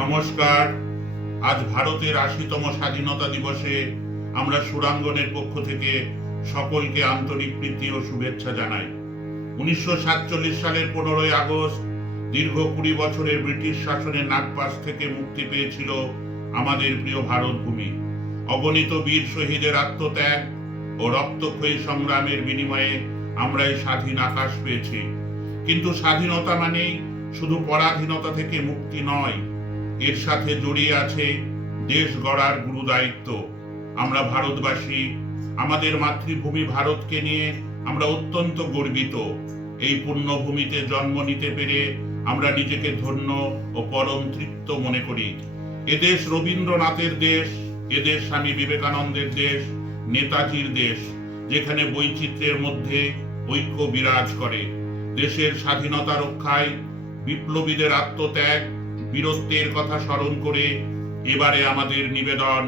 নমস্কার। আজ ভারতের ৮০তম স্বাধীনতা দিবসে আমরা সুরাঙ্গনের পক্ষ থেকে সকলকে আন্তরিক প্রীতি ও শুভেচ্ছা জানাই। ১৯৪৭ সালের ১৫ই আগস্ট দীর্ঘ ২০ বছরের ব্রিটিশ শাসনের নাগপাশ থেকে মুক্তি পেয়েছিল আমাদের প্রিয় ভারত ভূমি। অগণিত বীর শহীদের আত্মত্যাগ ও রক্তক্ষয়ী সংগ্রামের বিনিময়ে আমরা এই স্বাধীন আকাশ পেয়েছি। কিন্তু স্বাধীনতা মানেই শুধু পরাধীনতা থেকে মুক্তি নয়, এর সাথে জড়িয়ে আছে দেশ গড়ার গুরুদায়িত্ব। আমরা ভারতবাসী, আমাদের মাতৃভূমি ভারতকে নিয়ে আমরা অত্যন্ত গর্বিত। এই পুণ্যভূমিতে জন্ম নিতে পেরে আমরা নিজেকে ধন্য ও পরম তৃপ্ত মনে করি। এদেশ রবীন্দ্রনাথের দেশ, এদেশ স্বামী বিবেকানন্দের দেশ, নেতাজির দেশ, যেখানে বৈচিত্র্যের মধ্যে ঐক্য বিরাজ করে। দেশের স্বাধীনতা রক্ষায় বিপ্লবীদের আত্মত্যাগ, বীরত্বের কথা স্মরণ করে এবারে আমাদের নিবেদন,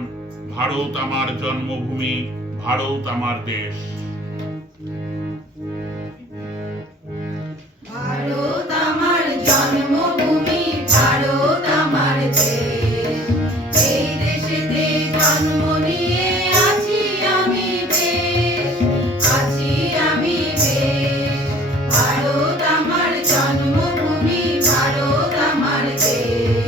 ভারত আমার জন্মভূমি, ভারত আমার দেশ। ভারত আমার জন্মভূমি, ভারত আমার দেশ। এই দেশেতে জন্ম নিয়ে আছি আমি বেশ, আছি আমি বেশ। ভারত আমার জন্মভূমি, ভারত আমার দেশ।